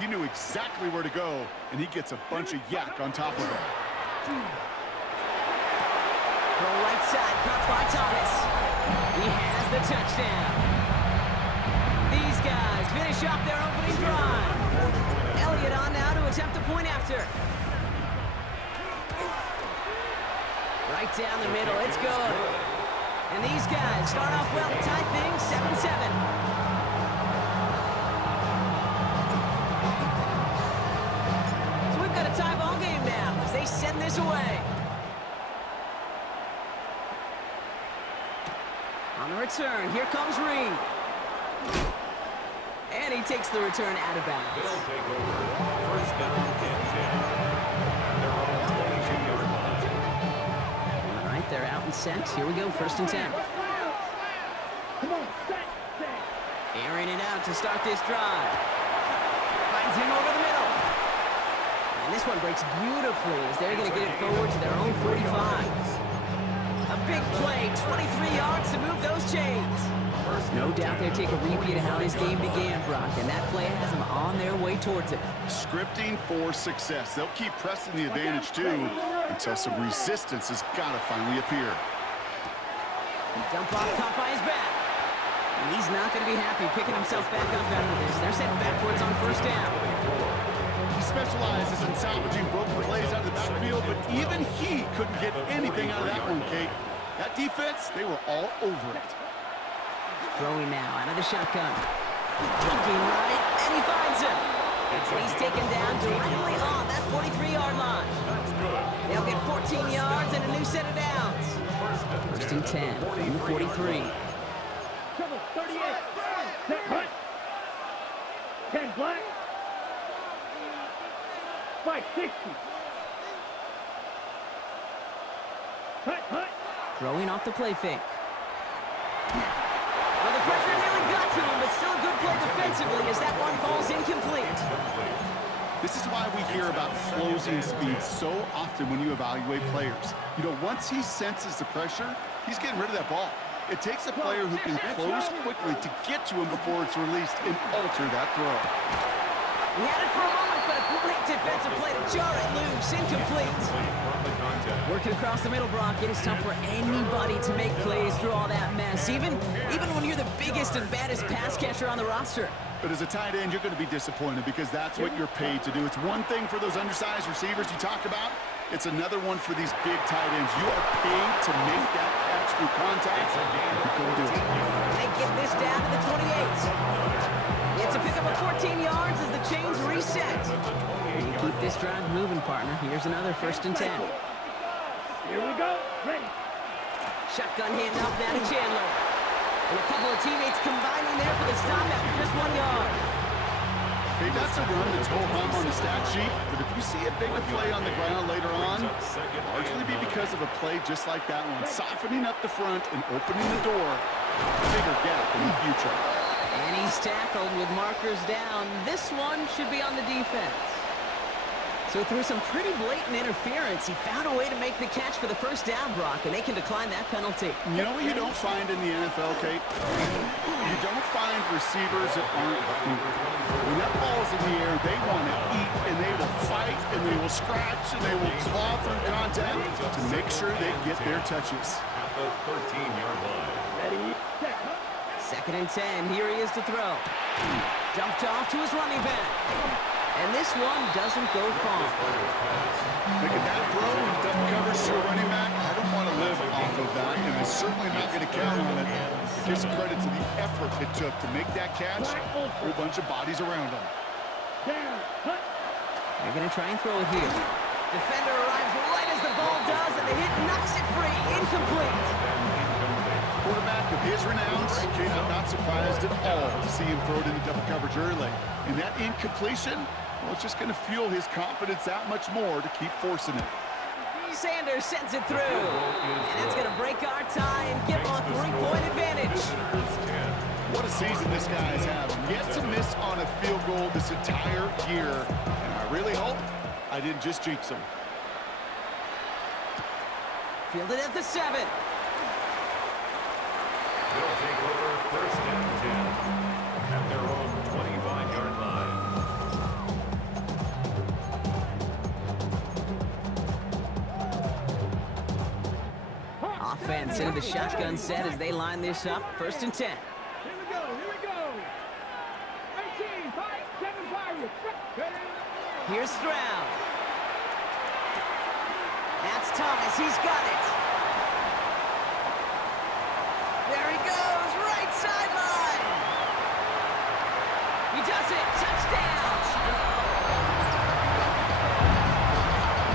he knew exactly where to go, and he gets a bunch of yak on top of it. Throw right side, caught by Thomas. He has the touchdown. These guys finish off their opening drive. Elliott on now to attempt a point after. Right down the middle, it's good. And these guys start off well to tie things 7-7. So we've got a tie ball game now as they send this away. On the return, here comes Reed. And he takes the return out of bounds. They'll take over. First down and 10. They're on 22-yard line. All right, they're out and set. Here we go, 1st and 10. Come on, set. Airing it out to start this drive. Finds him over the middle. And this one breaks beautifully as they're going to get it forward to their own 45. A big play, 23 yards to move those chains. No doubt they'll take a repeat of how this game began, Brock, and that play has them on their way towards it. Scripting for success. They'll keep pressing the advantage, too, until some resistance has got to finally appear. Dump off, caught by his back. And he's not going to be happy picking himself back up after this. They're sent backwards on 1st down. He specializes in salvaging broken plays out of the backfield, but even he couldn't get anything out of that one, Kate. That defense, they were all over it. Throwing now out of the shotgun. Looking right, and he finds him. And he's taken down directly on that 43-yard line. They'll get 14 yards and a new set of downs. 1st and 10 from the 43. Trouble, 38. Set, hunt. 10 black. 560. Hunt. Throwing off the play fake. Well, the pressure nearly got to him, but still a good play defensively as that one falls incomplete. This is why we hear about closing speed so often when you evaluate players. You know, once he senses the pressure, he's getting rid of that ball. It takes a player who can close quickly to get to him before it's released and alter that throw. He had it for a moment, but a great defensive play to jar it loose, incomplete. Working across the middle, Brock, it is tough for anybody to make plays through all that mess, even when you're the biggest and baddest pass catcher on the roster. But as a tight end, you're going to be disappointed because that's what you're paid to do. It's one thing for those undersized receivers you talk about. It's another one for these big tight ends. You are paid to make that catch through contact. You couldn't do it. They get this down to the 28. It's a pickup of 14 yards as the chains reset. And you keep this drive moving, partner. Here's another 1st and 10. Here we go. Ready. Shotgun handoff now to Chandler. And a couple of teammates combining there for the stop after just 1 yard. Hey, that's a run that's ho-hum on the stat sheet, but if you see a bigger play on the ground later on, it'll largely be because of a play just like that one, softening up the front and opening the door, a bigger gap in the future. And he's tackled with markers down. This one should be on the defense. So through some pretty blatant interference, he found a way to make the catch for the 1st down, Brock, and they can decline that penalty. You know what you don't find in the NFL, Kate? You don't find receivers that aren't hungry. When that ball's in the air, they want to eat, and they will fight, and they will scratch, and they will claw through contact to make sure they get their touches. At the 13-yard line. Ready, set, hunt. 2nd and 10, here he is to throw. Dumped off to his running back. And this one doesn't go far. Making that throw and double coverage to a running back, I don't want to live off of that, and I'm certainly not going to count on it. Give some credit to the effort it took to make that catch. A whole bunch of bodies around him. Down, hunt. They're going to try and throw it here. Defender arrives right as the ball does, and the hit knocks it free. Incomplete. Quarterback of his renown, I'm not surprised at all to see him throw it into double coverage early. And that incompletion, well, it's just going to fuel his confidence that much more to keep forcing it. Sanders sends it through. And that's going to break our tie and give him a 3-point advantage. What a season this guy has had. Yet to miss on a field goal this entire year. And I really hope I didn't just jinx him. Fielded at the 7. They'll take over 1st and 10 at their own 25-yard line. gets into the shotgun set as they line this up. 1st and 10. Here we go. Here we go. 18, 5, 7, 5. Here's Stroud. That's Thomas. He's got it. There he goes. Right sideline. He does it. Touchdown.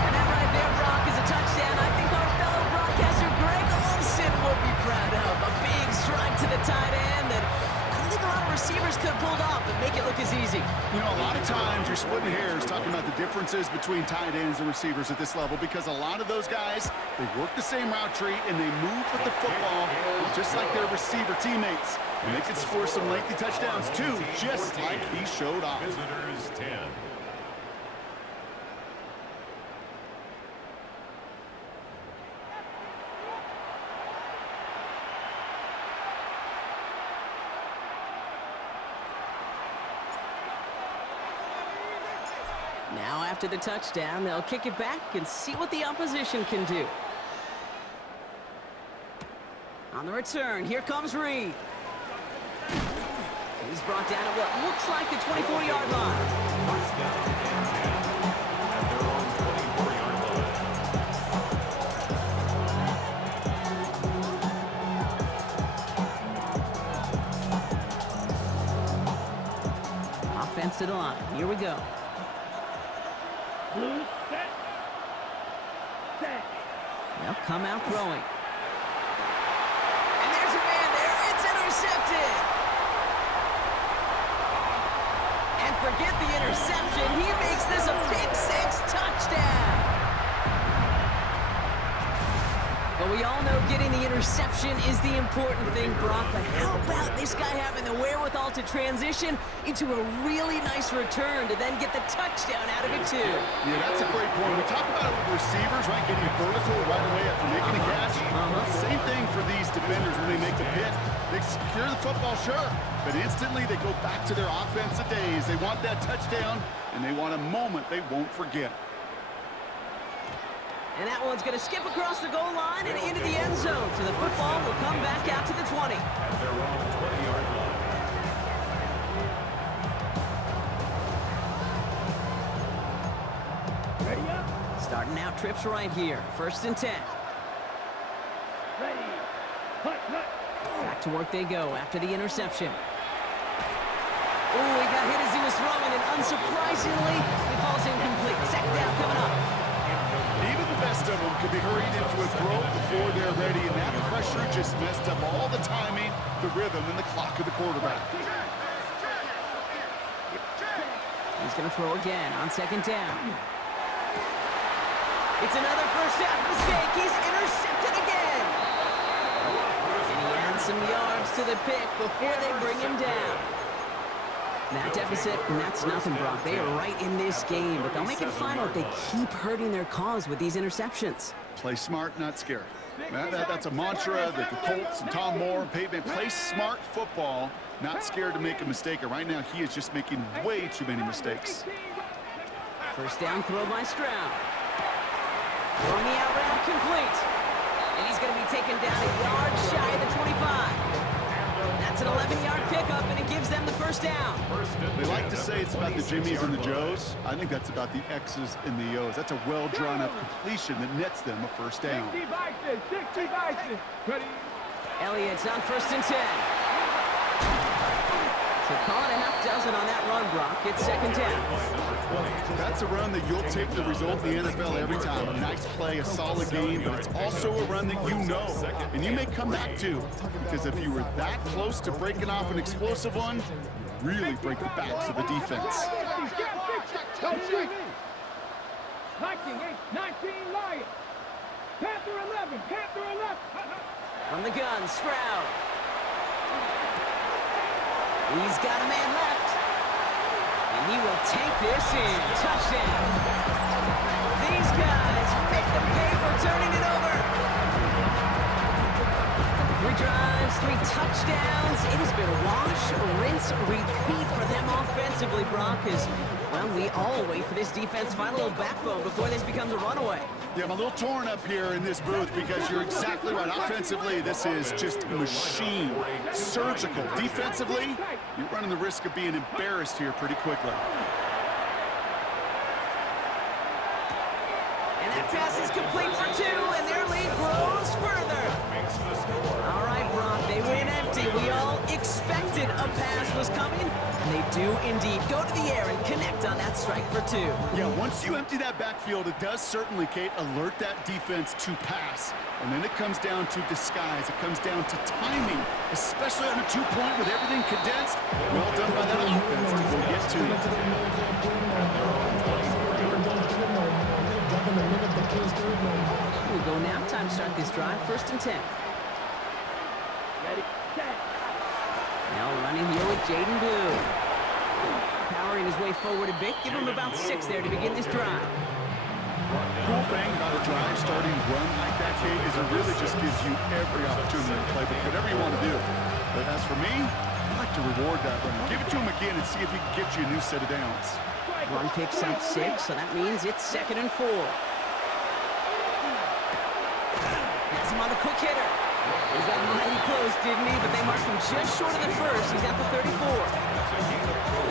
And that right there, Brock, is a touchdown I think our fellow broadcaster Greg Olsen will be proud of. A big strike to the tight end that I don't think a lot of receivers could have pulled off and make it look as easy. You know, a lot of times you're splitting hairs talking about the differences between tight ends and receivers at this level because a lot of those guys, they work the same route tree and they move with the football just like their receiver teammates. And they can score some lengthy touchdowns too, just like he showed off. Visitors 10. Now after the touchdown, they'll kick it back and see what the opposition can do. On the return, here comes Reed. He's brought down at what looks like the 24-yard line. First down and 10. At their own 24-yard line. Offense to the line. Here we go. Blue, set. Set. They'll come out throwing. And there's a man there. It's intercepted. And forget the interception. He makes this a pick-6 touchdown. But we all know getting the interception is the important thing, Brock. But how about this guy having the wherewithal to transition into a really nice return to then get the touchdown out of it, too? Yeah, that's a great point. We talk about it with receivers, right? Getting vertical right away after making a catch. Same thing for these defenders when they make the pick. They secure the football, sure, but instantly they go back to their offensive days. They want that touchdown, and they want a moment they won't forget. And that one's going to skip across the goal line and into the end zone. So the football will come back out to the 20. At their own 20-yard line. Ready up. Starting out trips right here. 1st and 10. Ready. Hut, hut. Back to work they go after the interception. Oh, he got hit as he was throwing, and unsurprisingly, he falls incomplete. 2nd down coming up. Even the best of them could be hurried into a throw before they're ready, and that pressure just messed up all the timing, the rhythm, and the clock of the quarterback. He's going to throw again on 2nd down. It's another first half mistake. He's intercepted again. And he adds some yards to the pick before they bring him down. That deficit, and that's nothing, Brock. They are right in this game, but they'll make it final if they keep hurting their cause with these interceptions. Play smart, not scary. That's a mantra that the Colts and Tom Moore and Peyton play smart football, not scared to make a mistake. And right now, he is just making way too many mistakes. First down throw by Stroud. Throwing the out route complete. And he's going to be taken down a yard shy of the 25. That's an 11-yard pickup, and it gives them the first down. They like to say it's about the Jimmies and the Joes. I think that's about the X's and the O's. That's a well-drawn-up completion that nets them a first down. 60 Bison, 60 Bison. Ready. Elliott's on 1st and 10. So call it a half dozen on that run, Brock. It's 2nd down. That's a run that you'll take the result in the NFL every time. A nice play, a solid game, but it's also a run that you know, and you may come back to, because if you were that close to breaking off an explosive one, you really break the backs of the defense. 19 Lions. Panther 11, Panther 11. From the gun, Stroud. He's got a man left. And he will take this in. Touchdown. These guys make them pay for turning it over. 3 drives, 3 touchdowns. It has been wash, rinse, repeat for them offensively, Brock, as, well, we all wait for this defense to find a little backbone before this becomes a runaway. Yeah, I'm a little torn up here in this booth because you're exactly right. Offensively, this is just machine, surgical. Defensively, you're running the risk of being embarrassed here pretty quickly. And that pass is complete for 2, and their lead grows further. All right, Brock, they went empty. We all expected a pass was coming, and they do indeed go to the air and connect on that strike for 2. Yeah, once you empty that backfield, it does certainly, Kate, alert that defense to pass. And then it comes down to disguise. It comes down to timing, especially on a 2-point with everything condensed. Well done by that offense to go get to it. We'll go now. Time to start this drive. 1st and 10. Ready, set. Now running here with Jaden Blue. Powering his way forward a bit. Give him about 6 there to begin this drive. Cool thing about a drive starting run like that, Kate, is it really just gives you every opportunity to play whatever you want to do. But as for me, I like to reward that run. Give it to him again and see if he can get you a new set of downs. One picks up 6, so that means it's 2nd and 4. That's him on the quick hitter. He got mighty close, didn't he? But they marked him just short of the 1st. He's at the 34.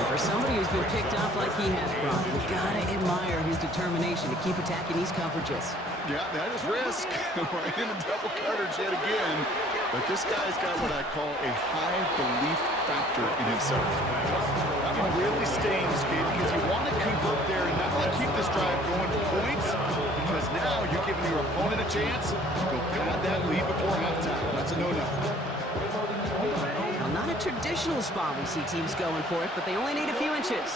And for somebody who's been picked off like he has, Brock, you gotta admire his determination to keep attacking these coverages. Yeah, that is risk. We're in a double coverage yet again. But this guy's got what I call a high belief factor in himself. That one really stings, Kate, because you want to convert there and not only keep this drive going for points, because now you're giving your opponent a chance to go pad that lead before halftime. That's a no-no. Well, not a traditional spot we see teams going for it, but they only need a few inches.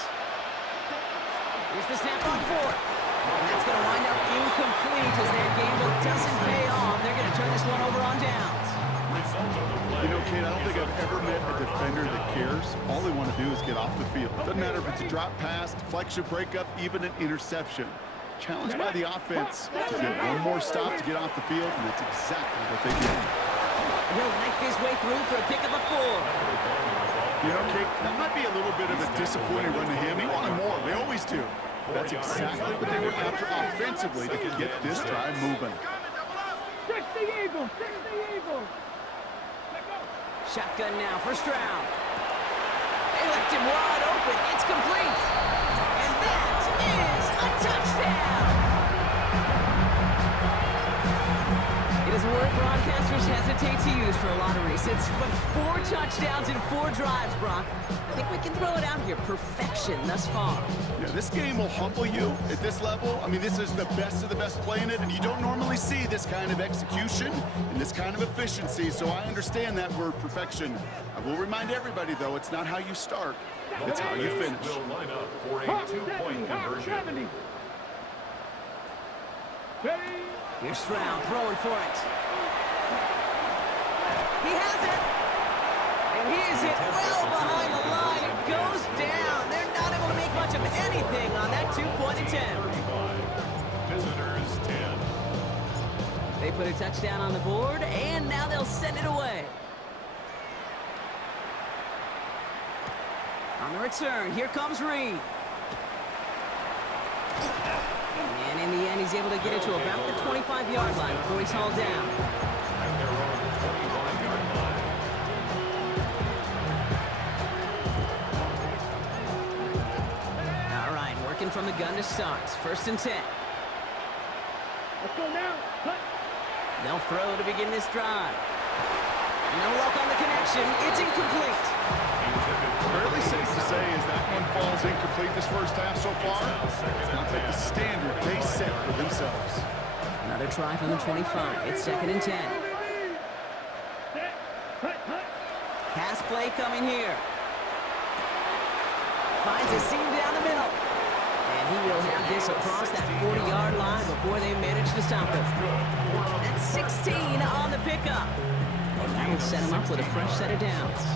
Here's the snap on 4th. And that's going to wind up incomplete as their gamble doesn't pay off. They're going to turn this one over on downs. You know, Kate, I don't think I've ever met a defender that cares. All they want to do is get off the field. Doesn't matter if it's a drop pass, deflection, breakup, even an interception. Challenged by the offense to get one more stop to get off the field, and that's exactly what they did. He'll knife his way through for a pickup of 4. You know, Kate, that might be a little bit of a disappointing run to him. He wanted more. They always do. That's exactly what they were after offensively to get this drive moving. 60 Eagles, 60 Eagles. Shotgun now, 1st round. They left him wide open. It's complete. And that is a touchdown. It is a word broadcasters hesitate to use for a lot of reasons, but 4 touchdowns in 4 drives, Brock. I think we can throw it out here. Perfection thus far. Yeah, this game will humble you at this level. I mean, this is the best of the best playing it, and you don't normally see this kind of execution and this kind of efficiency, so I understand that word perfection. I will remind everybody, though, it's not how you start, it's how you finish. Will line up for a 2-point conversion. 70. Ready. Here's Stroud throwing for it. He has it. And he is hit well behind the line. It goes down. They're not able to make much of anything on that 2-point attempt. Visitors 10. They put a touchdown on the board, and now they'll send it away. On the return, here comes Reed. And in the end, he's able to get it to about the 25-yard line before he's hauled down. And they're on the 25-yard line. All right, working from the gun to start. 1st and 10. Let's go now. Cut. They'll throw to begin this drive. No luck on the connection. It's incomplete. Fairly safe to say as that one falls incomplete this first half so far. It's not like the standard they set for themselves. Another try from the 25. It's 2nd and 10. Pass play coming here. Finds a seam down the middle. And he will have this across that 40-yard line before they manage to stop him. That's 16 on the pickup. That'll set him up with a fresh set of downs.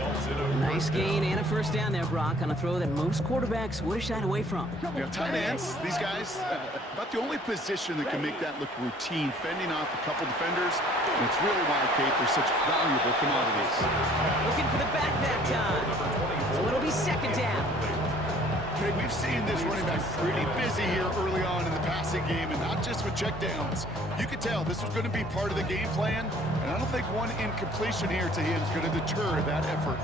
A nice gain and a first down there, Brock, on a throw that most quarterbacks would have shied away from. You know, tight ends, these guys, about the only position that can make that look routine, fending off a couple defenders, and it's really why, Kate, they're such valuable commodities. Looking for the back that time. So it'll be second down. Okay, we've seen this running back pretty busy here early on in the passing game, and not just with checkdowns. You could tell this was going to be part of the game plan, and I don't think one incompletion here to him is going to deter that effort.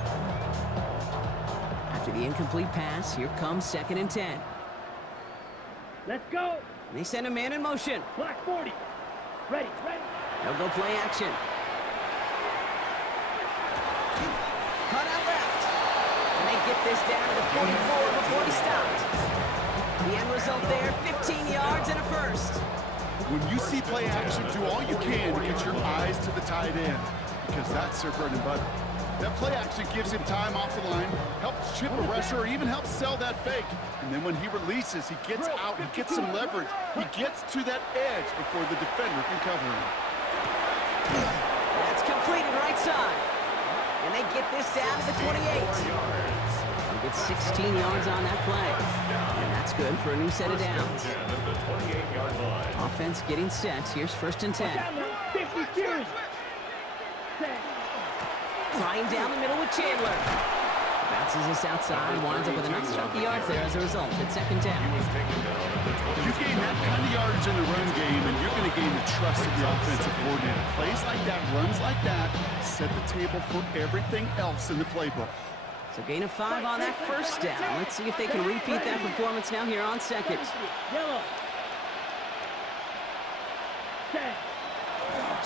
After the incomplete pass, here comes 2nd and 10. Let's go. They send a man in motion. Black 40. Ready. They'll go play action. Cut out left. And they get this down to the 44 before he stopped. The end result there, 15 yards and a first. When you see play action, do all you can to get your eyes to the tight end, because that's their bread and butter. That play action gives him time off the line, helps chip a rusher, or even helps sell that fake. And then when he releases, he gets out, he gets some leverage. He gets to that edge before the defender can cover him. That's completed right side. And they get this down to the 28. They get 16 yards on that play. And that's good for a new set of downs. Offense getting set. Here's 1st and 10. 50 series. Flying down the middle with Chandler. Bounces this outside, winds up with a nice chunk of yards there as a result. It's 2nd down. You gain that kind of yardage in the run game, and you're going to gain the trust of your offensive coordinator. Plays like that, runs like that, set the table for everything else in the playbook. So gain of 5 on that first down. Let's see if they can repeat that performance now here on 2nd. Yellow.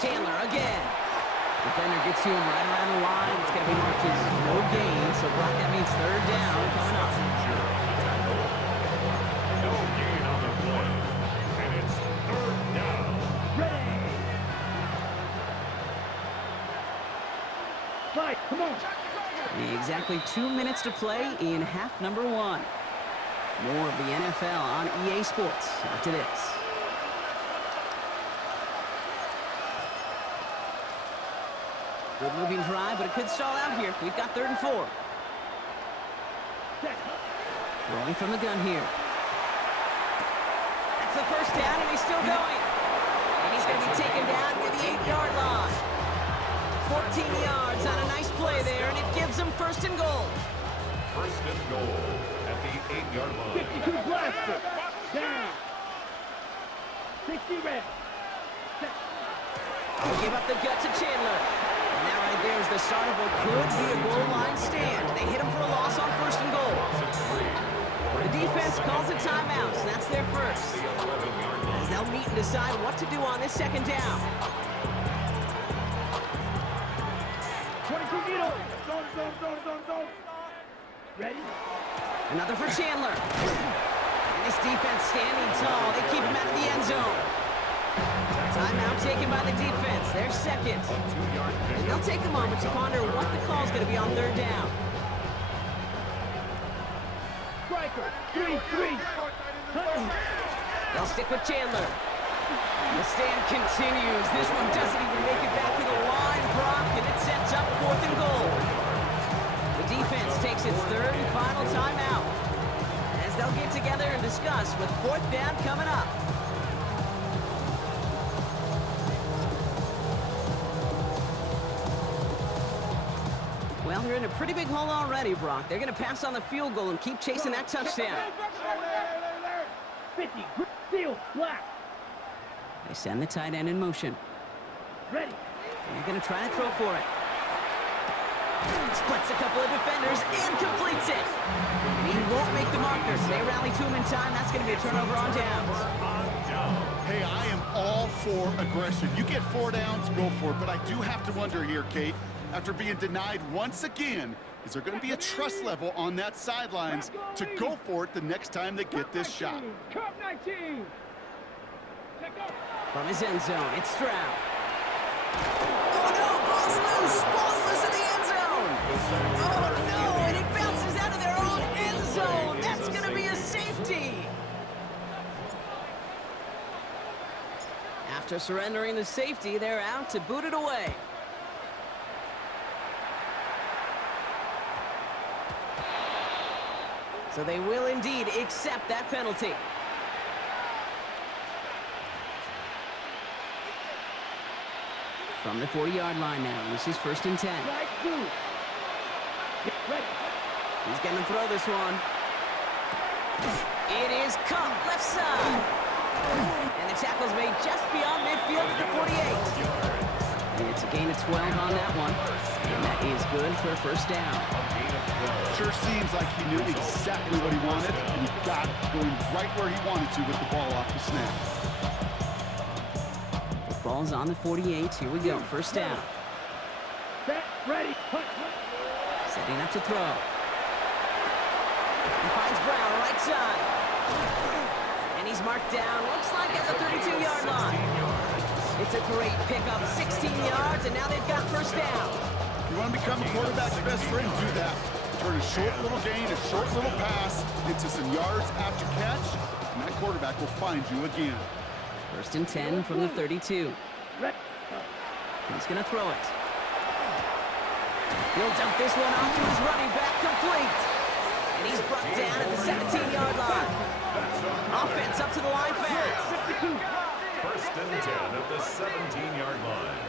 Chandler again. Defender gets to him right around the line. It's going to be marked as no gain. So, Brock, that means 3rd down coming up. No gain on the play. And it's 3rd down. Ready. Fight, come on. Exactly 2 minutes to play in half number 1. More of the NFL on EA Sports after this. Good moving drive, but it could stall out here. We've got 3rd and 4. Throwing from the gun here. That's the first down, and he's still going. And he's going to be taken down near the 8-yard line. 14 yards on a nice play there, and it gives him 1st and goal. 1st and goal at the 8-yard line. 52 blaster. Down. 60 red. They give up the gut to Chandler. And that right there is the start of what could be a goal line stand. They hit him for a loss on 1st and goal. The defense calls a timeout, so that's their first. As they'll meet and decide what to do on this 2nd down. 22 needle. Zone. Ready? Another for Chandler. And this defense standing tall. They keep him out of the end zone. Timeout taken by the defense. They're 2nd. And they'll take a moment to ponder what the call is going to be on 3rd down. Striker. 3-3. They'll stick with Chandler. The stand continues. This one doesn't even make it back to the line, Brock, and it sets up 4th and goal. The defense takes its 3rd and final timeout as they'll get together and discuss with 4th down coming up. Well, they're in a pretty big hole already, Brock. They're going to pass on the field goal and keep chasing that touchdown. 50. Steel. Black. They send the tight end in motion. Ready. They're going to try to throw for it. Splits a couple of defenders and completes it. And he won't make the markers. They rally to him in time. That's going to be a turnover on downs. Hey, I am all for aggression. You get 4 downs, go for it. But I do have to wonder here, Kate, after being denied once again, is there going to be a trust level on that sidelines to go for it the next time they get this shot? Cup 19. From his end zone, it's Stroud. Oh no, ball's loose! Ball's loose in the end zone! Oh no, and it bounces out of their own end zone! That's gonna be a safety! After surrendering the safety, they're out to boot it away. So they will indeed accept that penalty. From the 40-yard line now, this is 1st and 10. Strike two. Get ready. He's going to throw this one. It is caught left side. And the tackle's made just beyond midfield at the 48. It's a gain of 12 on that one. And that is good for a first down. Sure seems like he knew exactly what he wanted, and he got going right where he wanted to with the ball off the snap. The ball's on the 48. Here we go. First down. Set, ready, punch. Setting up to throw. He finds Brown right side. And he's marked down, looks like at the 32-yard line. It's a great pickup, 16 yards, and now they've got first down. You want to become a quarterback's best friend, do that. Turn a short little gain, a short little pass into some yards after catch, and that quarterback will find you again. 1st and 10 from the 32. He's going to throw it. He'll dump this one off to his running back, complete. And he's brought down at the 17-yard line. Offense up to the line fast. 1st and 10 at the 17-yard line.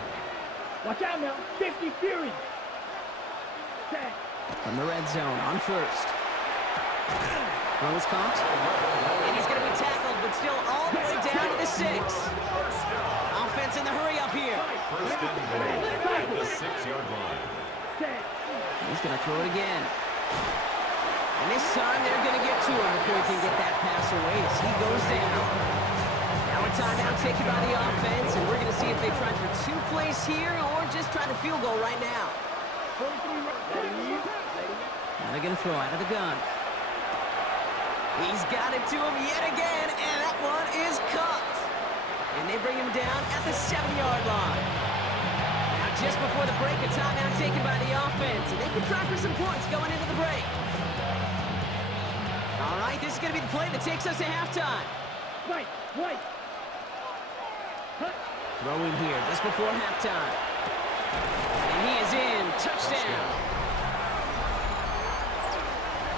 Watch out now. 50 Fury. Set. From the red zone on first. Throw is caught. And he's going to be tackled, but still all the way down to the 6. Offense in the hurry up here. 1st and goal at the 6-yard line. Set. He's going to throw it again. And this time they're going to get to him before he can get that pass away as he goes down. Now a timeout taken by the offense, and we're going to see if they try for 2 plays here or just try to field goal right now. Now they're going to throw out of the gun. He's got it to him yet again, and that one is caught. And they bring him down at the 7-yard line. Now just before the break, a timeout taken by the offense, and they can try for some points going into the break. All right, this is going to be the play that takes us to halftime. Right. Throw in here just before halftime. And he is in. Touchdown.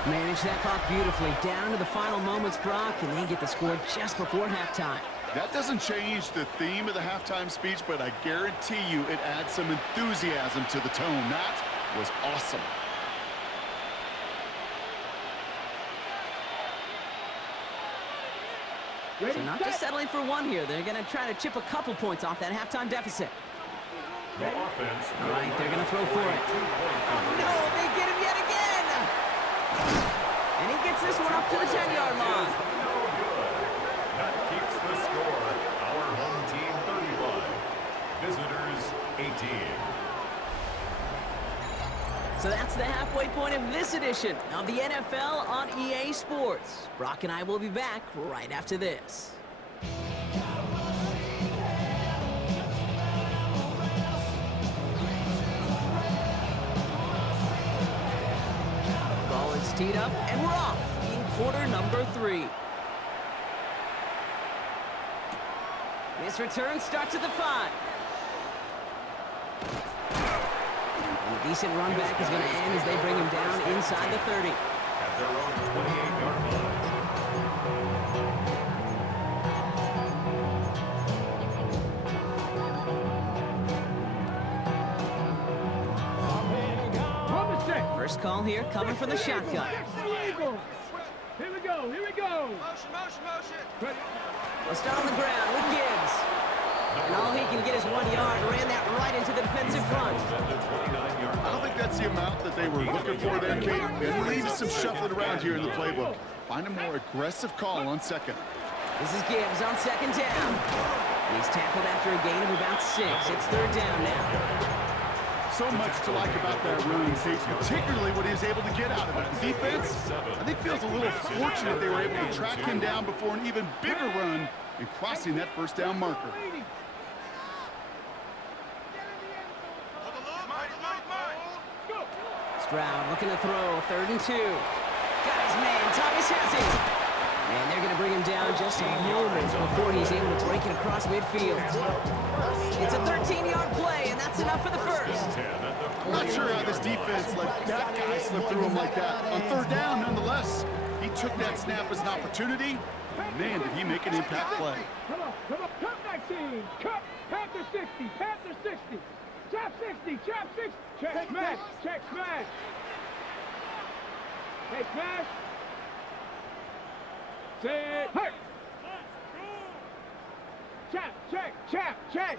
Manage that clock beautifully. Down to the final moments, Brock, and they get the score just before halftime. That doesn't change the theme of the halftime speech, but I guarantee you it adds some enthusiasm to the tone. That was awesome. So not just settling for one here. They're going to try to chip a couple points off that halftime deficit. The offense. All right, they're going to throw for it. Oh, no, they get him yet again. And he gets this one up to the 10-yard line. No good. That keeps the score. Our home team 35. Visitors 18. So that's the halfway point of this edition of the NFL on EA Sports. Brock and I will be back right after this. Ball is teed up, and we're off in quarter number 3. This return starts at the 5. And a decent run back is going to end as they bring him down inside the 30. At their own 28-yard line. First call here coming from the shotgun. Here we go. Motion. Ready. We'll start on the ground with Gibbs. And all he can get is 1 yard. Ran that right into the defensive front. I don't think that's the amount that they were looking for there, Kate. It leaves some shuffling around here in the playbook. Find a more aggressive call on second. This is Gibbs on second down. And he's tackled after a gain of about 6. It's third down now. So much to like about that run, Kate, particularly what he was able to get out of it. The defense, I think, feels a little fortunate they were able to track him down before an even bigger run and crossing that first down marker. Stroud looking to throw, 3rd and 2. Got his man, Thomas has it. And they're going to bring him down just a moment before he's able to break it across midfield. It's a 13-yard play, and that's enough for the first. I'm not sure how this defense let that guy slip through him like that. On third down, nonetheless, He took that snap as an opportunity. Man, did he make an impact play. Come on. Cup 19. Cup. Panther 60. Panther 60. Chap 60. Chap 60. Check smash. Check smash. Hey, smash. Set. Hurt. Chap. Check.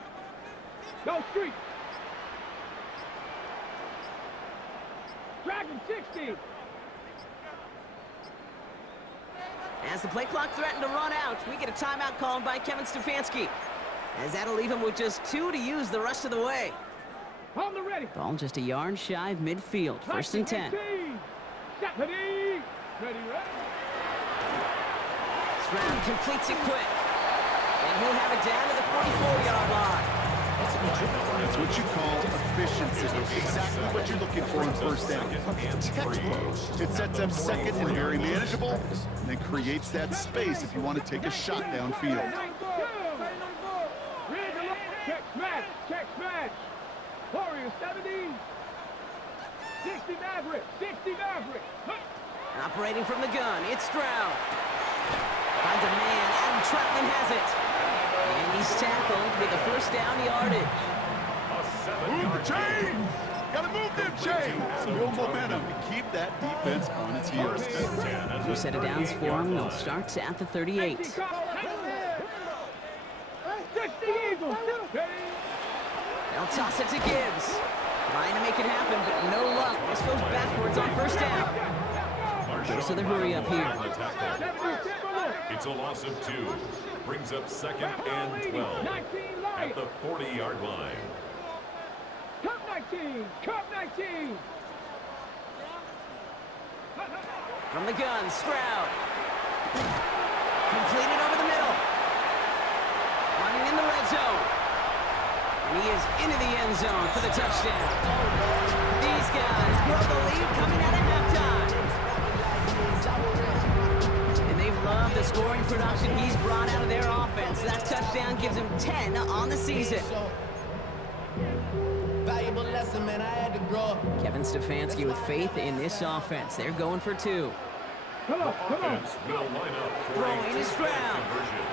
No street. Dragon 60. As the play clock threatened to run out, we get a timeout called by Kevin Stefanski, as that'll leave him with just 2 to use the rest of the way. On the ready. Ball just a yard shy of midfield. First and 10. Ready. Stroud completes it quick. And he'll have it down to the 44-yard line. That's what you call efficiency. Exactly what you're looking for in first down. Textbook. It sets up second and very manageable, and then creates that space if you want to take a shot downfield. Check smash. Warrior 70. 60 Maverick. Operating from the gun, it's Stroud. Finds a man, Adam Troutman has it. And he's tackled with a first down yardage. Move the chains! Gotta move them chains! Build momentum and keep that defense on its heels. New set of downs for him. They'll start at the 38. They'll toss it to Gibbs. Trying to make it happen, but no luck. This goes backwards on first down. Goes to the hurry up here. It's a loss of 2. Brings up second and 12 at the 40-yard line. Cup 19. From the gun, Stroud. Completed over the middle. Running in the red zone. And he is into the end zone for the touchdown. These guys grow the lead coming out of halftime. And they've loved the scoring production he's brought out of their offense. That touchdown gives him 10 on the season. Valuable lesson, man. I had to grow. Kevin Stefanski with faith in this offense. They're going for 2. Come on. Offense will line up for Throwing is Stroud. conversion.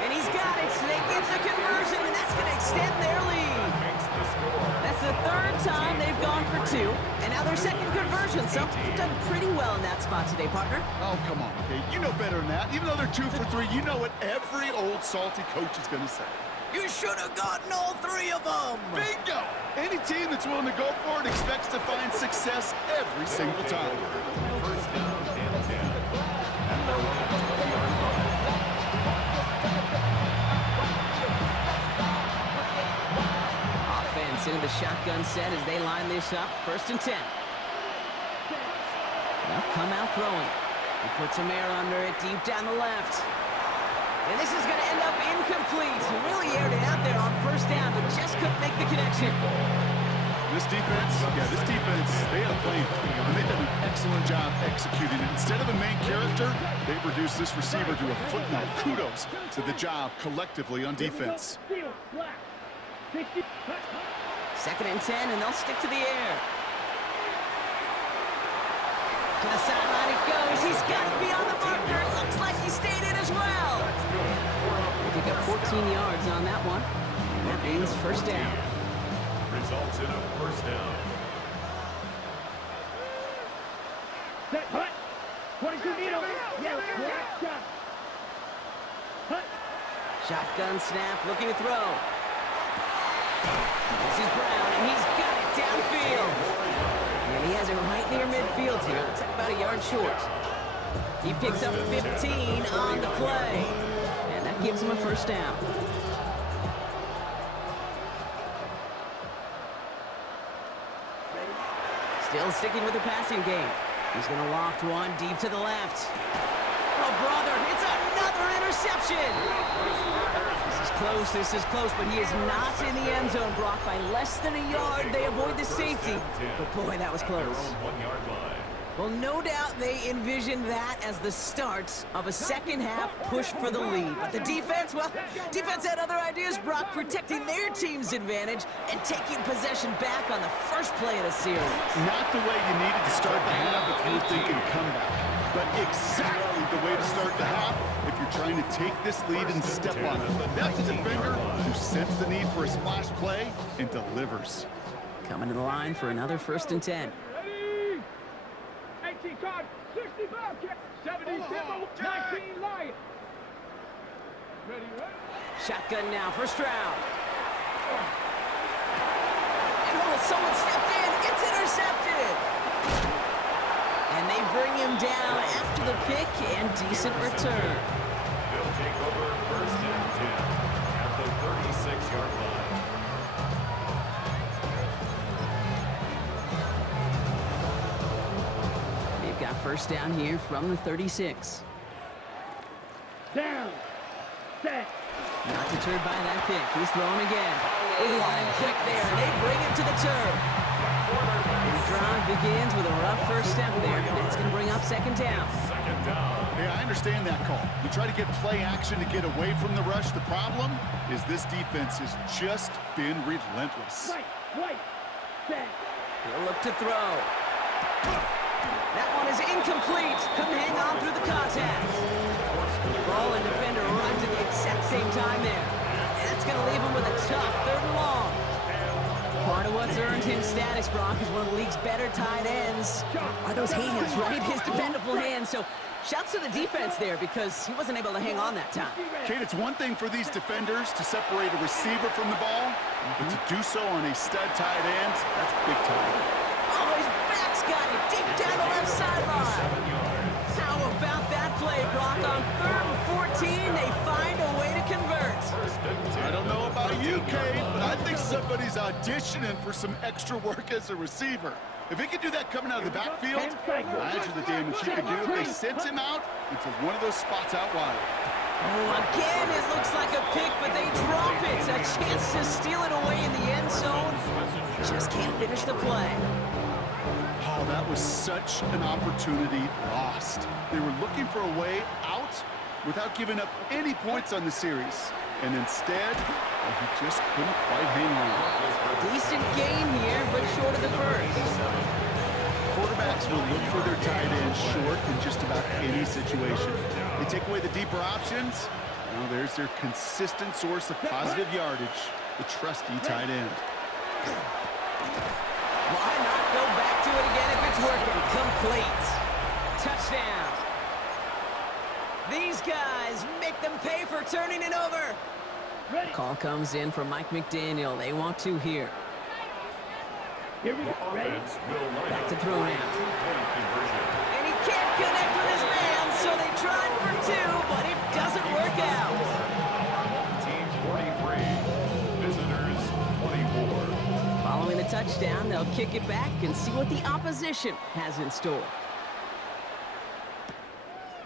And he's got it. They get the conversion, and that's going to extend their lead. Makes the score. That's the 3rd time they've gone for 2, and now their second conversion. So they've done pretty well in that spot today, partner. Oh, come on, Kate. You know better than that. Even though they're 2 for 3, you know what every old salty coach is going to say. You should have gotten all 3 of them. Bingo! Any team that's willing to go for it expects to find success every single time. First down and 10. At the 20-yard line. Offense into the shotgun set as they line this up. First and 10. They'll come out throwing. He puts some air under it deep down the left. And this is going to end up incomplete. He really aired it out there on first down, but just couldn't make the connection. This defense, they had a plan, and they've done an excellent job executing it. Instead of a main character, they've reduced this receiver to a footnote. Kudos to the job collectively on defense. Second and 10, and they'll stick to the air. To the sideline it goes. He's got to be on the marker. It looks like he stayed in as well. They pick up 14 yards on that one. And that means first down. Results in a first down. Set, hut. 22 needle. Yeah, shot. Hut. Shotgun snap, looking to throw. This is Brown, and he's got it downfield. And he has it right near midfield here. Looks like about a yard short. He picks up 15 on the play. And that gives him a first down. Still sticking with the passing game. He's going to loft one deep to the left. Oh, brother, it's another interception. This is close, but he is not in the end zone. Brock by less than a yard. They avoid the safety. But boy, that was close. 1-yard line. Well, no doubt they envisioned that as the start of a second-half push for the lead. But the defense, well, defense had other ideas, Brock, protecting their team's advantage and taking possession back on the first play of the series. Not the way you needed to start the half if you were thinking comeback. but exactly the way to start the half if you're trying to take this lead and step on it. That's a defender who sensed the need for a splash play and delivers. Coming to the line for another 1st and 10. Ready? 18 card, 65 kick, 70 Timber, 19 Lion. Ready, ready? Shotgun now, first round. And oh, someone stepped in. It's intercepted. And they bring him down after the pick and decent return. They'll take over 1st and 10 at the 36-yard line. They've got first down here from the 36. Down, set. Not deterred by that pick. He's throwing again. Ooh, and quick there. They bring him to the turf. And the drive begins with a rough first step there. That's going to bring up 2nd down. Second down. Hey, I understand that call. You try to get play action to get away from the rush. The problem is this defense has just been relentless. Right, set. He'll look to throw. That one is incomplete. Couldn't hang on through the contact. Ball and defender arrived at the exact same time there. And that's going to leave him with a tough 3rd and long. Part of what's earned him status, Brock, is one of the league's better tight ends. Are those hands, right? His dependable hands. So shouts to the defense there because he wasn't able to hang on that time. Kate, it's one thing for these defenders to separate a receiver from the ball, but to do so on a stud tight end, that's big time. Oh, his back's got it deep down the left sideline. 7 yards. How about that play, Brock? On 3rd and 14, they find a way to convert. I don't know about you, Kate, but I think somebody's auditioning for some extra work as a receiver. If he could do that coming out of the backfield, imagine the damage he could do if they sent him out into one of those spots out wide. Oh, again, it looks like a pick, but they drop it. A chance to steal it away in the end zone. Just can't finish the play. Oh, that was such an opportunity lost. They were looking for a way out without giving up any points on the series. And instead, he just couldn't quite hang on. Decent gain here, but short of the first. Quarterbacks will look for their tight end short in just about any situation. They take away the deeper options. Well, there's their consistent source of positive yardage, the trusty tight end. Why not go back to it again if it's working? Complete. Touchdown. These guys make them pay for turning it over. Ready. Call comes in from Mike McDaniel. They want 2 here. Here we go. Ready. Offense will line Back up to throw now. two-point conversion. And he can't connect with his man, so they tried for 2, but it doesn't work out. Team 43, visitors 24. Following the touchdown, they'll kick it back and see what the opposition has in store.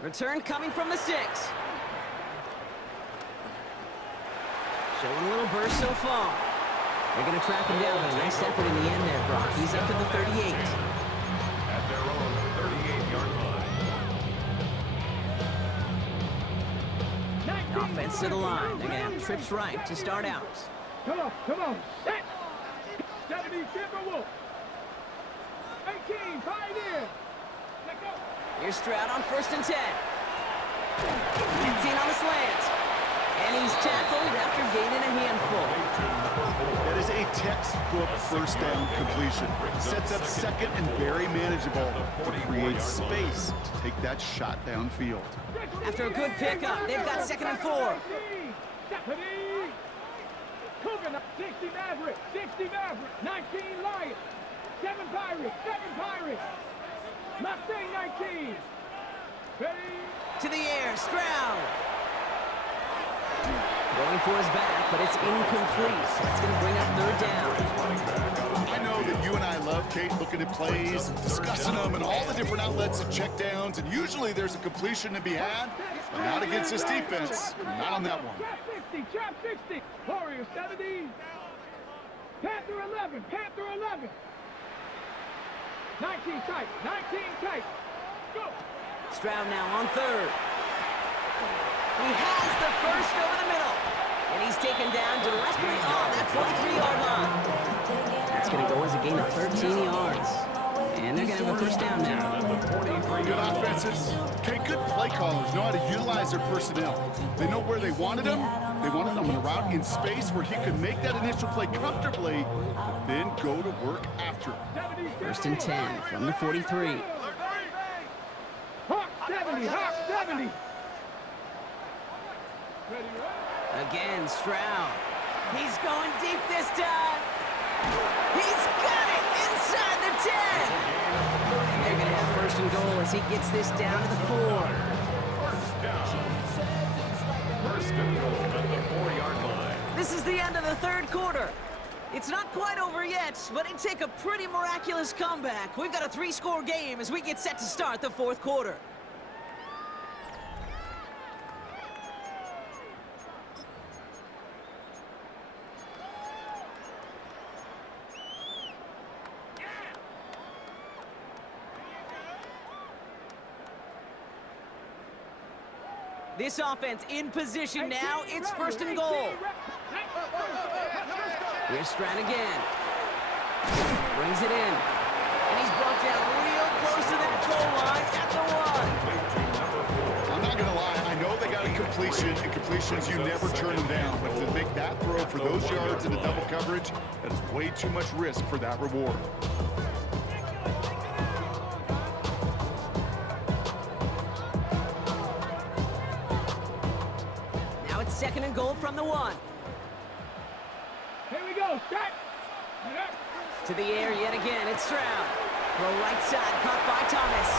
Return coming from the 6. Showing a little burst so far. They're going to track him down, but a nice effort in the end there, Brock. He's up to the 38. At their own 38-yard line. Offense to the line. They're going to have trips right to start out. Come on, set. 70 Timberwolves. 18 Pioneer. Let go. Here's Stroud on 1st and 10. Gets in on the slant. And he's tackled after gaining a handful. That is a textbook first down completion. Sets up 2nd and very manageable to create space to take that shot downfield. After a good pickup, they've got 2nd and 4. Stephanie. Cougar, 60 Maverick, 60 Maverick, 19 Lions, 7 Pirates, 7 Pirates. Mustang 19. Ready. To the air, Stroud. Going for his back, but it's incomplete. So that's going to bring up 3rd down. I know that you and I love, Kate, looking at plays, discussing them, and all the different outlets and checkdowns, and usually there's a completion to be had, but not against this defense. Not on that one. Trap 60, trap 60. Warrior 70. Panther 11, Panther 11. 19 tight, 19 tight. Go. Stroud now on 3rd. He has the first over the middle. And he's taken down directly on that 43-yard line. That's going to go as a gain of 13 yards. And they're going to have a first down now. Good offenses. Okay, good play callers know how to utilize their personnel. They know where they wanted him. They wanted him on a route in space where he could make that initial play comfortably, but then go to work after it. First and 10 from the 43. Hawk 70, Hawk 70. Again, Stroud. He's going deep this time. He's got it inside the 10. And they're going to have first and goal as he gets this down to the 4. First down. First and goal at the 4-yard line. This is the end of the third quarter. It's not quite over yet, but it'd take a pretty miraculous comeback. We've got a 3-score game as we get set to start the fourth quarter. This offense in position now. It's first and goal. Here's Stroud again. Brings it in. And he's brought down real close to that goal line at the 1. I'm not going to lie. I know they got a completion, and completions, you never turn them down. But to make that throw for those yards in the double coverage, that is way too much risk for that reward. Second and goal from the 1. Here we go, set. To the air yet again, it's Stroud. Throw right side, caught by Thomas.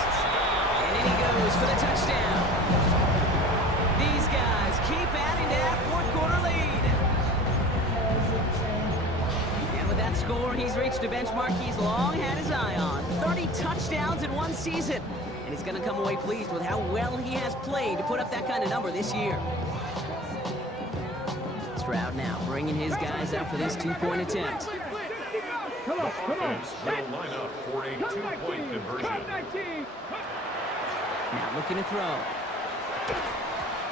And in he goes for the touchdown. These guys keep adding to that fourth quarter lead. And with that score, he's reached a benchmark he's long had his eye on. 30 touchdowns in one season. And he's going to come away pleased with how well he has played to put up that kind of number this year. Stroud now bringing his guys up for this 2-point attempt. Come on. Offense will line up for a 2-point conversion. Now looking to throw.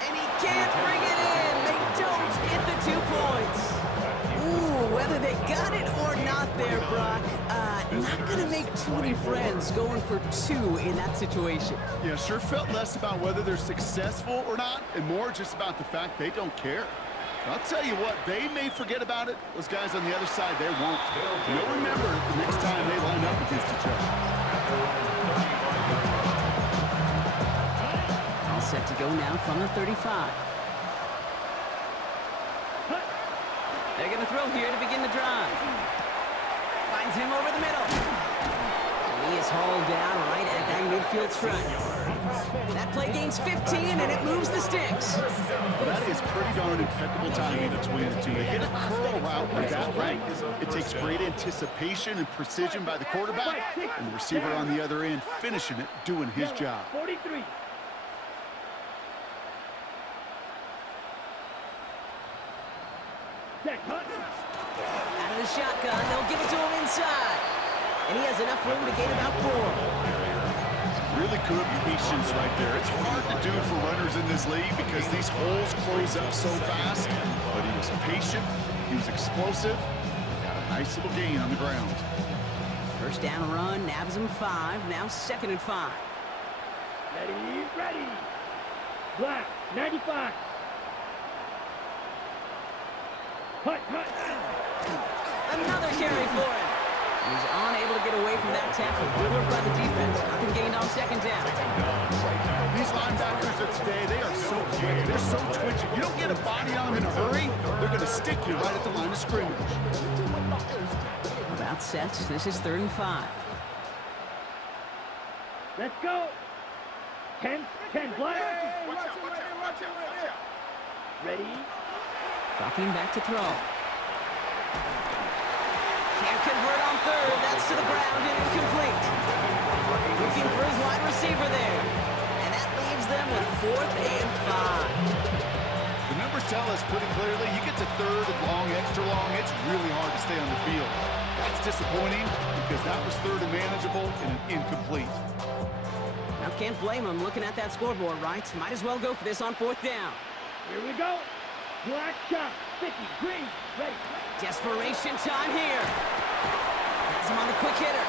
And he can't bring it in. They don't get the 2 points. Ooh, whether they got it or not there, Brock. Not going to make too many friends going for 2 in that situation. Yeah, sure felt less about whether they're successful or not, and more just about the fact they don't care. I'll tell you what, they may forget about it. Those guys on the other side, they won't. They'll remember it the next time they line up against each other. All set to go now from the 35. They're going to throw here to begin the drive. Finds him over the middle. And he is hauled down right at that midfield strike. That play gains 15, and it moves the sticks. Well, that is pretty darn impeccable timing between the two. They hit a curl route like that, right? It takes great anticipation and precision by the quarterback, and the receiver on the other end finishing it, doing his job. 43. Out of the shotgun, they'll give it to him inside. And he has enough room to gain about 4. Really good patience right there. It's hard to do for runners in this league because these holes close up so fast. But he was patient, he was explosive, got a nice little gain on the ground. First down run, nabs him 5, now second and 5. Ready. Black, 95. Hut. Another carry for him. He's unable to get away from that tackle. Good work by the defense. Nothing gained on second down. These linebackers of today, they are so quick. They're so twitchy. You don't get a body on them in a hurry, they're going to stick you right at the line of scrimmage. About set. This is 3rd and 5. Let's go. 10, Black. Ready. Dropping back to throw. Can't convert on 3rd. That's to the ground and incomplete. Looking for his wide receiver there. And that leaves them with 4th and 5. The numbers tell us pretty clearly, you get to 3rd and long, extra long, it's really hard to stay on the field. That's disappointing because that was 3rd and manageable and an incomplete. Now can't blame him looking at that scoreboard, right? Might as well go for this on 4th down. Here we go. Black shot. 50. Green. Ready. Desperation time here. Has him on the quick hitter.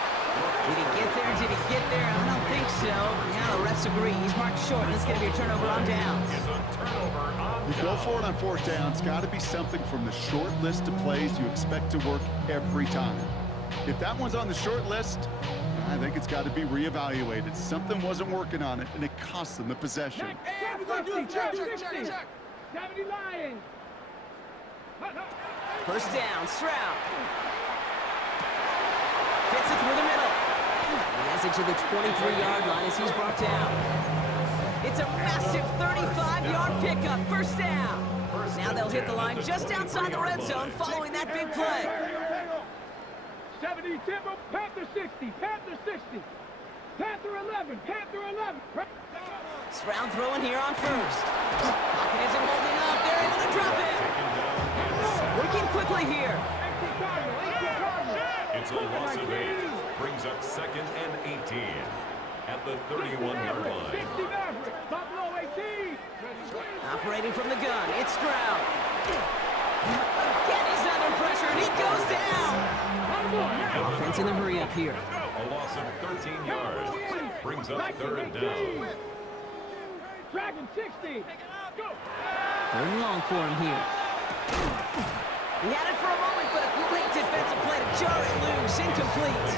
Did he get there? Did he get there? I don't think so. Now the refs agree. He's marked short, and it's going to be a turnover on downs. You go for it on fourth down. It's got to be something from the short list of plays you expect to work every time. If that one's on the short list, I think it's got to be reevaluated. Something wasn't working on it, and it cost them the possession. Check. 70 Lions. First down, Stroud. Fits it through the middle. He has it to the 23-yard line as he's brought down. It's a massive 35-yard pickup, first down. Now they'll hit the line just outside the red zone following that big play. 70 Timber, Panther 60, Panther 60. Panther 11, Panther 11. Stroud throwing here on first. Pocket isn't holding up. They're able to drop it. Working quickly here. It's a loss of 8. Brings up 2nd and 18 at the 31-yard line. Operating from the gun, it's Stroud. Again, he's under pressure, and he goes down. Offense in the hurry up here. A loss of 13 yards. Brings up 3rd down. Dragon 60. Go. 3rd and long for him here. He had it for a moment, but a great defensive play to jar it loose. Incomplete.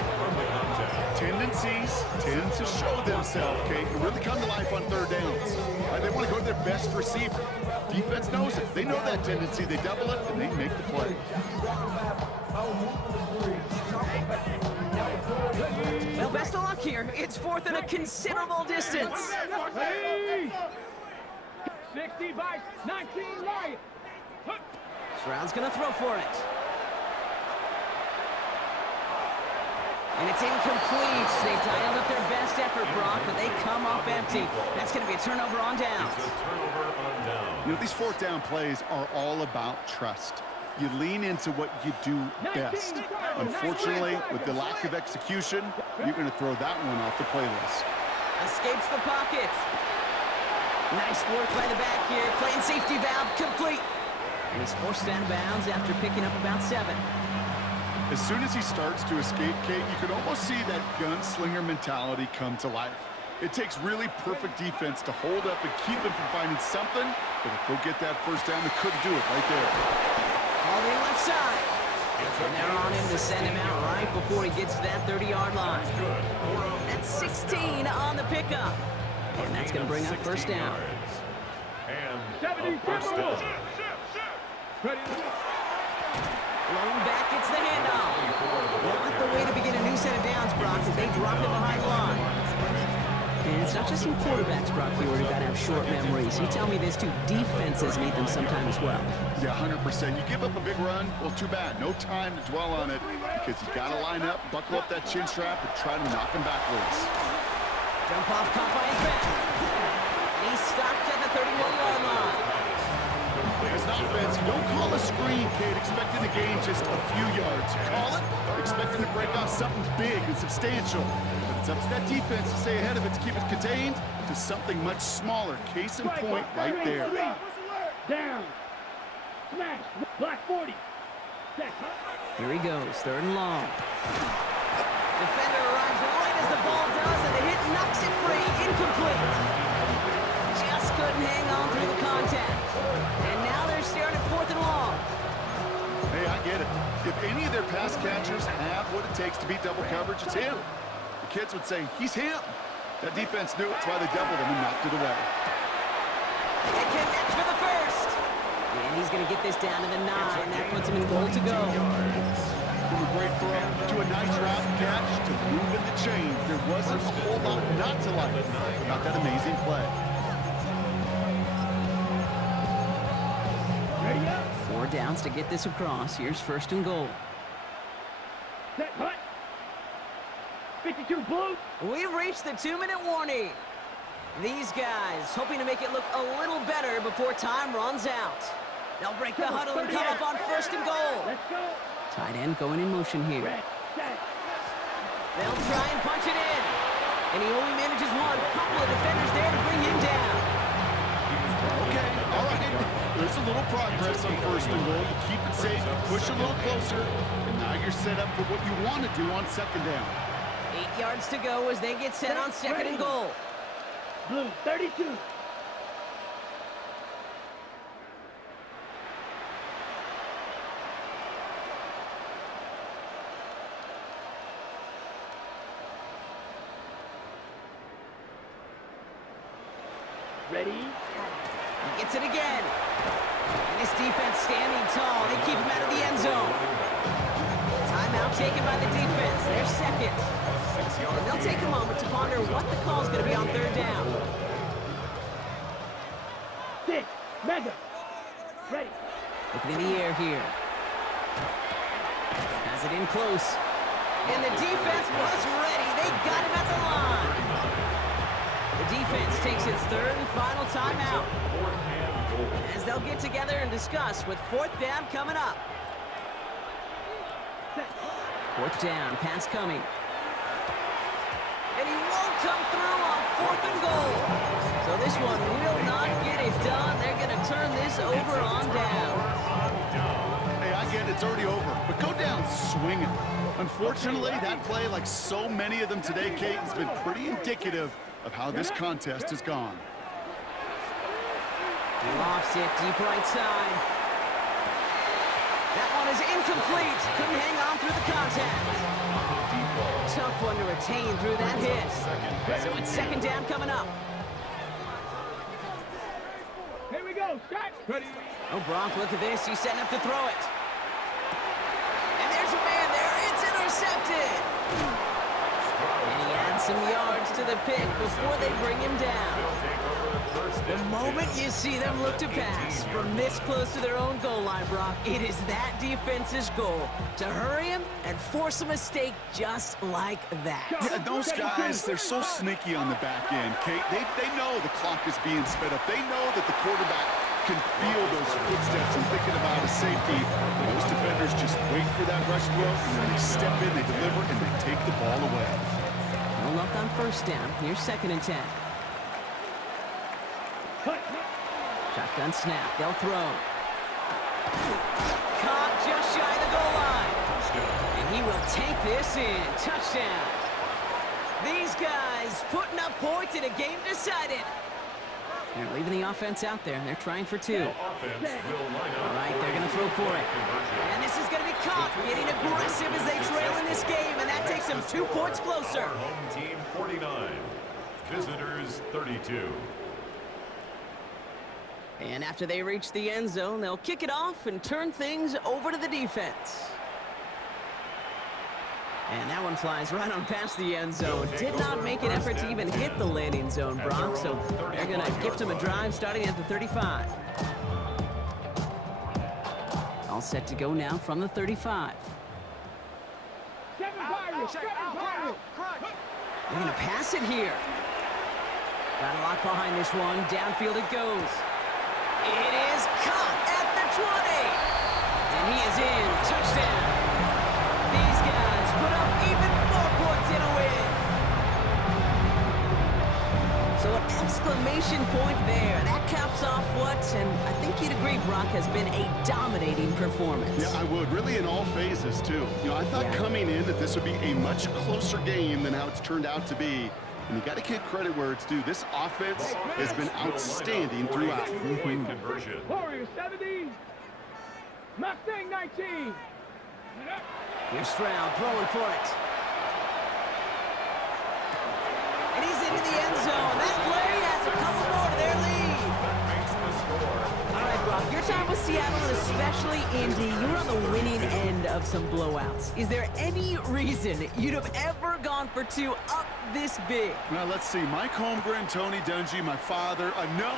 Tendencies tend to show themselves, Kate, and really come to life on 3rd downs. They want to go to their best receiver. Defense knows it. They know that tendency. They double it, and they make the play. Well, best of luck here. It's 4th and a considerable distance. 60 by 19 Lions. Stroud's going to throw for it. And it's incomplete. They dialed up their best effort, Brock, but they come up empty. That's going to be a turnover on downs. It's a turnover on downs. You know, these 4th down plays are all about trust. You lean into what you do best. Unfortunately, with the lack of execution, you're going to throw that one off the playlist. Escapes the pocket. Nice work by the back here. Playing safety valve complete. And he's forced out of bounds after picking up about 7. As soon as he starts to escape, Kate, you can almost see that gunslinger mentality come to life. It takes really perfect defense to hold up and keep him from finding something, but if they'll get that first down, they couldn't do it right there. Holding left side. And they're on him to send him out right before he gets to that 30-yard line. That's 16 on the pickup. And that's going to bring up first down. And 70 first down. Lone back gets the handoff. Not the way to begin a new set of downs, Brock, as they drop it behind the line. And it's not just some quarterbacks, Brock, here who got to have short memories. You tell me this too, defenses need them sometimes as well. Yeah, 100%. You give up a big run, well, too bad. No time to dwell on it because you got to line up, buckle up that chin strap, and try to knock him backwards. Jump off caught by his back. And he's stopped at the 31-yard line. As an offense, you don't call a screen, Kate, expecting to gain just a few yards. You call it expecting to break off something big and substantial. But it's up to that defense to stay ahead of it, to keep it contained to something much smaller. Case in point right there. Down. Smash. Black 40. Here he goes, 3rd and long. Defender arrives right as the ball does, and the hit knocks it free. Incomplete. Just couldn't hang on through the contact. And now they're staring at 4th and long. Hey, I get it. If any of their pass catchers have what it takes to beat double coverage, it's him. The kids would say, he's him. That defense knew it. That's why they doubled him and knocked it away. They connect for the first. And he's going to get this down to the 9. That puts him in goal to go. From a great throw to a nice route catch to moving the chains. There wasn't a whole lot not to like about that amazing play. 4 downs to get this across. Here's 1st and goal. Set, hut. 52 blue. We've reached the 2-minute warning. These guys hoping to make it look a little better before time runs out. They'll break the huddle and come up on 1st and goal. Let's go. Tight end going in motion here. Set. They'll try and punch it in. And he only manages one. Couple of defenders there to bring him down. Okay, all right. There's a little progress on 1st and goal. You keep it safe, you push a little closer, and now you're set up for what you want to do on 2nd down. yards to go as they get set on second and goal. Blue, 32. Ready? He gets it again. And this defense standing tall. They keep him out of the end zone. Timeout taken by the defense. They're second. And they'll take a moment to ponder what the call is going to be on third down. 6. Mega. Ready. Looking in the air here. Has it in close. And the defense was ready. They got him at the line. The defense takes its third and final timeout as they'll get together and discuss with fourth down coming up. Fourth down, pass coming. And he won't come through on fourth and goal. So this one will not get it done. They're going to turn this over on down. Hey, I get it, it's already over, but go down swinging. Unfortunately, that play, like so many of them today, Kate, has been pretty indicative of how this contest has gone. He lofts it deep right side. That one is incomplete. Couldn't hang on through the contact. Tough one to retain through that hit. So it's second down coming up. Here we go. Shot. Ready. Oh, Brock, look at this. He's setting up to throw it. And there's a man there. It's intercepted. And he adds some yards to the pick before they bring him down. The moment you see them look to pass from this close to their own goal line, Brock, it is that defense's goal to hurry him and force a mistake just like that. Yeah, those guys, they're so sneaky on the back end, Kate. They know the clock is being sped up. They know that the quarterback can feel those footsteps and thinking about a safety. Those defenders just wait for that rush throw, and then they step in, they deliver, and they take the ball away. No luck on first down. Here's second and 10. Shotgun snap. They'll throw. Caught just shy of the goal line. And he will take this in. Touchdown. These guys putting up points in a game decided. They're leaving the offense out there, and they're trying for two. All right, they're going to throw for it. And this is going to be caught, getting aggressive as they trail in this game, and that takes them 2 points closer. Our home team 49, visitors 32. And after they reach the end zone, they'll kick it off and turn things over to the defense. And that one flies right on past the end zone. Did not make an effort to even hit the landing zone, Brock, so they're going to gift him a drive starting at the 35. All set to go now from the 35. 7 Pirates. 7 Pirates. They're going to pass it here. Got a lock behind this one. Downfield it goes. It is caught at the 20. And he is in. Touchdown. These guys put up even more points in a win. So an exclamation point there. That caps off what, and I think you'd agree, Brock, has been a dominating performance. Yeah, I would. Really in all phases, too. You know, I thought coming in that this would be a much closer game than how it's turned out to be. And you got to give credit where it's due. This offense has been outstanding throughout. Conversion. Warriors 70. Mustang 19. Here's Stroud throwing for it. And he's into the end zone. That play has a couple more to their lead. Makes the score. All right, Brock, your time with Seattle, and especially Indy, you're on the winning end of some blowouts. Is there any reason you'd have ever gone for two up this big? Now, let's see. Mike Holmgren, Tony Dungy, my father. No,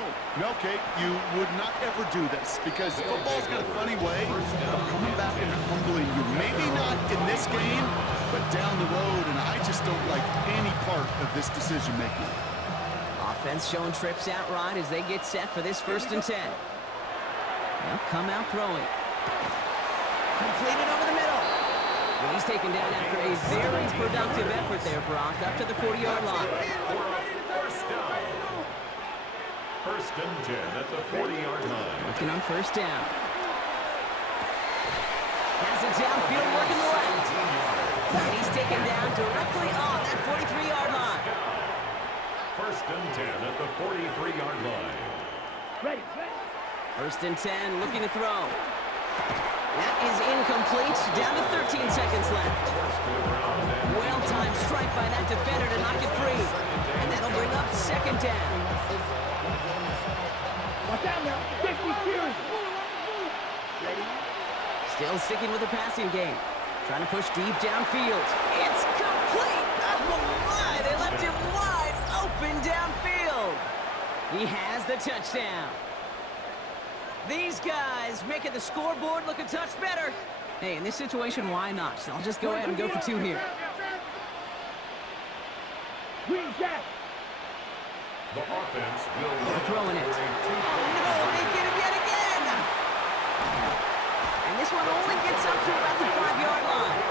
Kate, you would not ever do this because football's got a funny way of coming back and humbling you. Maybe not in this game, but down the road, and I just don't like any part of this decision-making. Offense showing trips out right as they get set for this 1st and 10. They'll come out throwing. Completed over the middle. And he's taken down after a very productive effort there, Brock, up to the 40-yard line. First down. 1st and 10 at the 40-yard line. Working on 1st down. Has it downfield, working the left. And he's taken down directly on that 43-yard line. First and 10 at the 43-yard line. Ready. First and 10, looking to throw. That is incomplete. Down to 13 seconds left. Well-timed strike by that defender to knock it free. And that'll bring up second down. Watch out now. 50 series. Still sticking with the passing game. Trying to push deep downfield. It's complete! Oh my! They left him wide open downfield. He has the touchdown. These guys making the scoreboard look a touch better. Hey, in this situation, why not? I'll just go ahead and go for two here. Green Jack. The offense will They're throwing it. Oh no, they get him yet again! And this one only gets up to about the 5-yard line.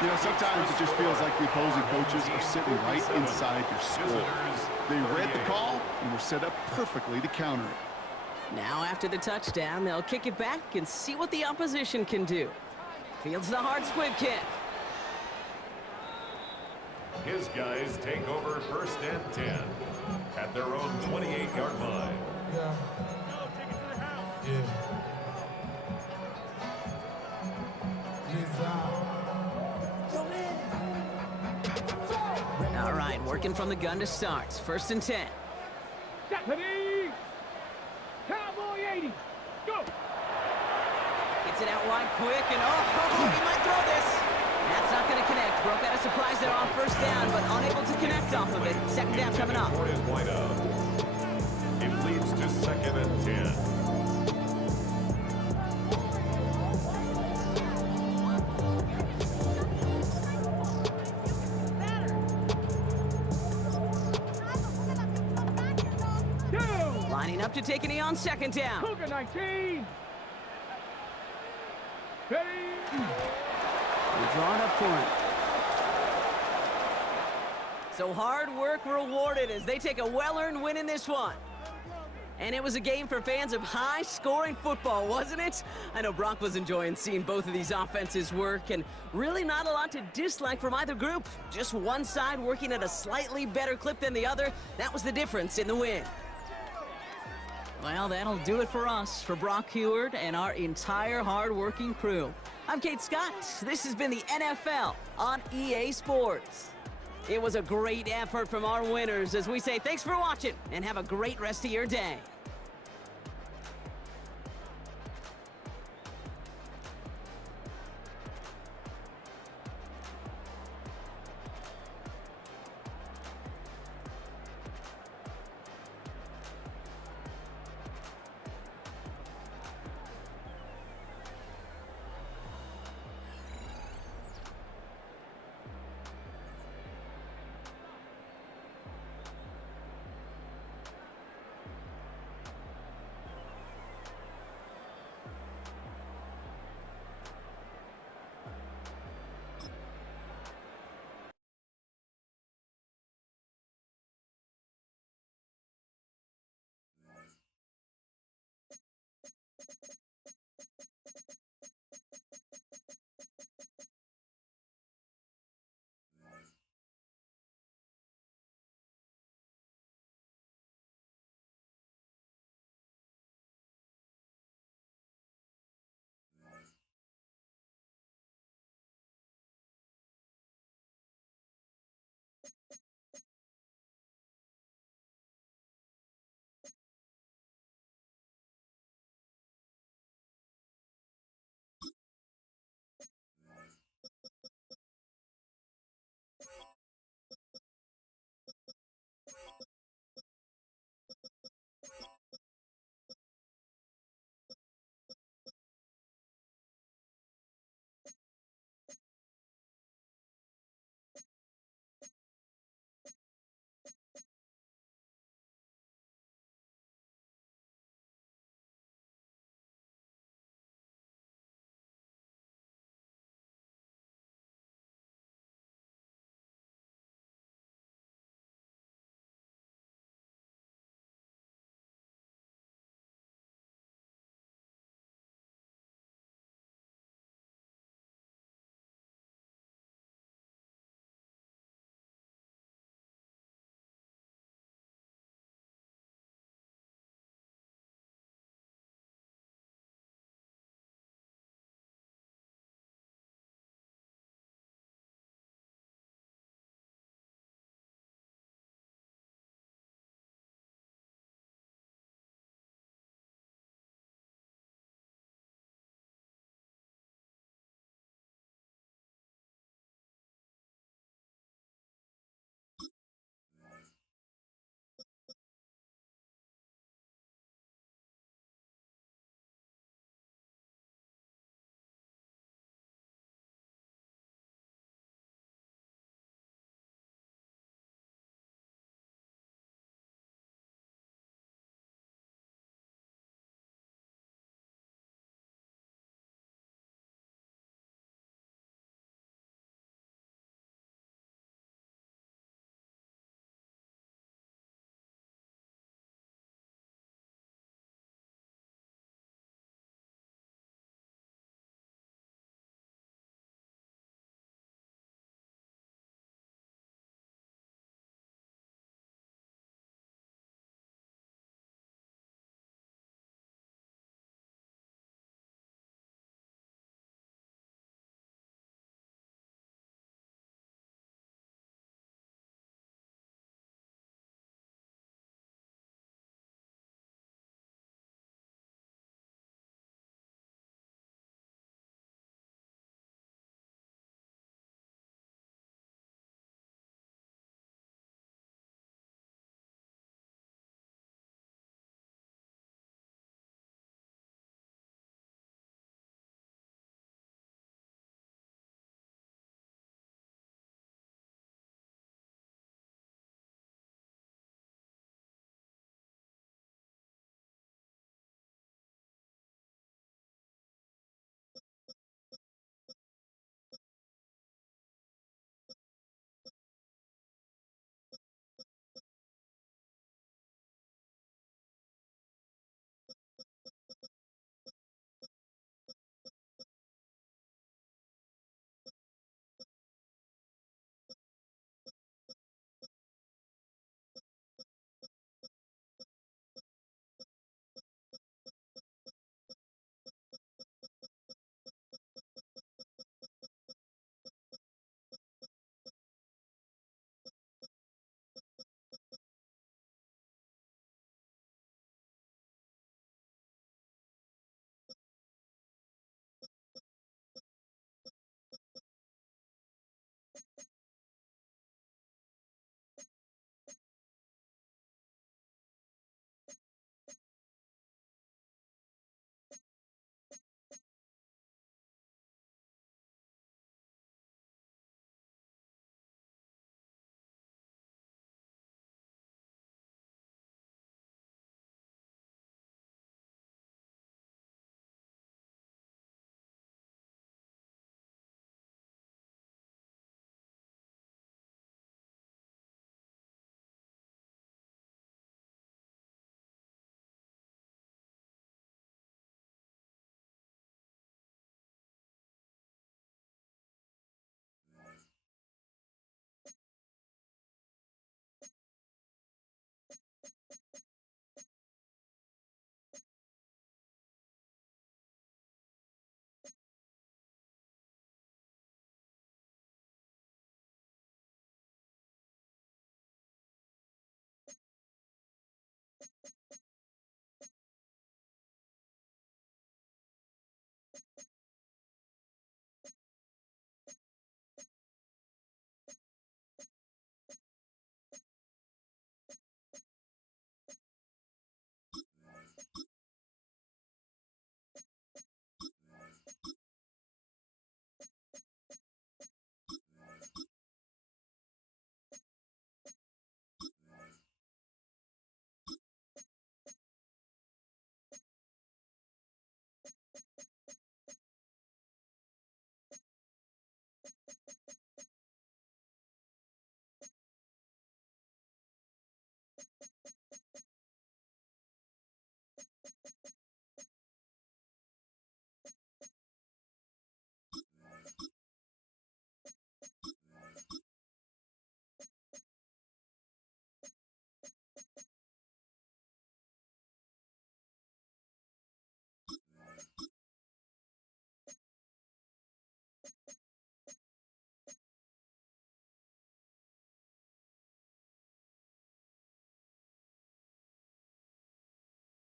You know, sometimes it just feels like the opposing coaches are sitting right inside your score. They read the call and were set up perfectly to counter it. Now after the touchdown, they'll kick it back and see what the opposition can do. Fields the hard squib kick. His guys take over first and 10 at their own 28-yard line. All right, working from the gun to start. First and 10. Stephanie. Cowboy 80. Go. Gets it out wide quick, and he might throw this. That's not going to connect. Broke out a surprise there on first down, but unable to connect off of it. Second down coming up. For his wideout. It leads to second and 10. Lining up to take a knee on second down. Cougar 19. Ready. We're drawn up for it. So hard work rewarded as they take a well-earned win in this one. And it was a game for fans of high-scoring football, wasn't it? I know Brock was enjoying seeing both of these offenses work, and really not a lot to dislike from either group. Just one side working at a slightly better clip than the other. That was the difference in the win. Well, that'll do it for us, for Brock Heward and our entire hard-working crew. I'm Kate Scott. This has been the NFL on EA Sports. It was a great effort from our winners as we say thanks for watching and have a great rest of your day.